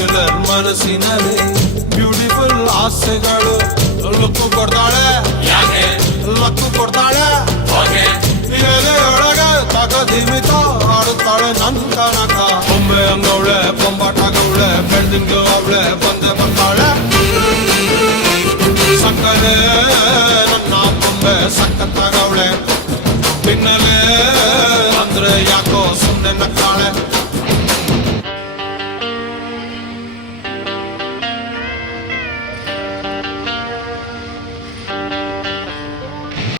bachelor ಮನಸ್ಸಿನಲ್ಲಿ beautiful ಆಸೆಗಳು luck ಕೊಡ್ತಾಳೆ ಲಕ್ಕು ಕೊಡ್ತಾಳೆ ಎದೆಯೊಳಗ ತಗದಿಮಿತ ಆಡುತ್ತಾಳೆ ನನ್ ಕನಕ ಬೊಂಬೆ ಅಂಗವಳೆ ಬೊಂಬಾಟಾಗವಳೆ ಬೆಳ್ದಿಂಗ ಅವಳೆ ಬಂದೆ ಬರ್ತಾಳೆ ಸಕ್ಕರೆ ನನ್ನ ಬೊಂಬೆ ಸಕ್ಕ